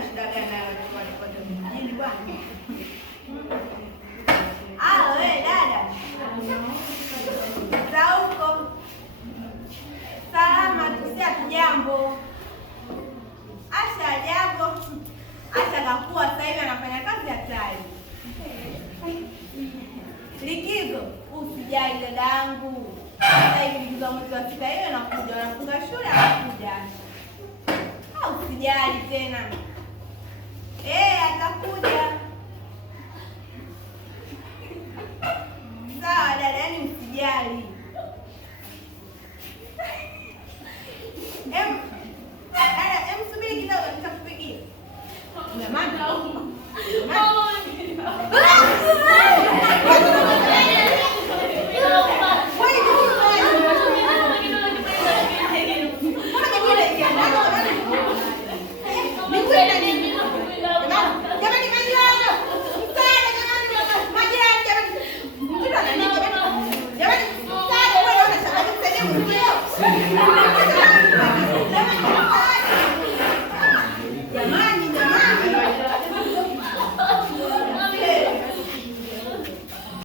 una shida gani nayo kwa mjini bwana? Wewe dada. Za huko. Salama tu, si hatujambo. Asha jambo. Asha kakuwa sasa hivi anafanya kazi hatari. Likizo, usijali dada yangu. Sasa hivi likizo mwezi wa 6 hiyo nakuja, nafunga shule anakuja. Usijali tena. Atakuja. Sawa dada, yani usijali. Subiri kidogo nitakupigia. Jamani. Jamani,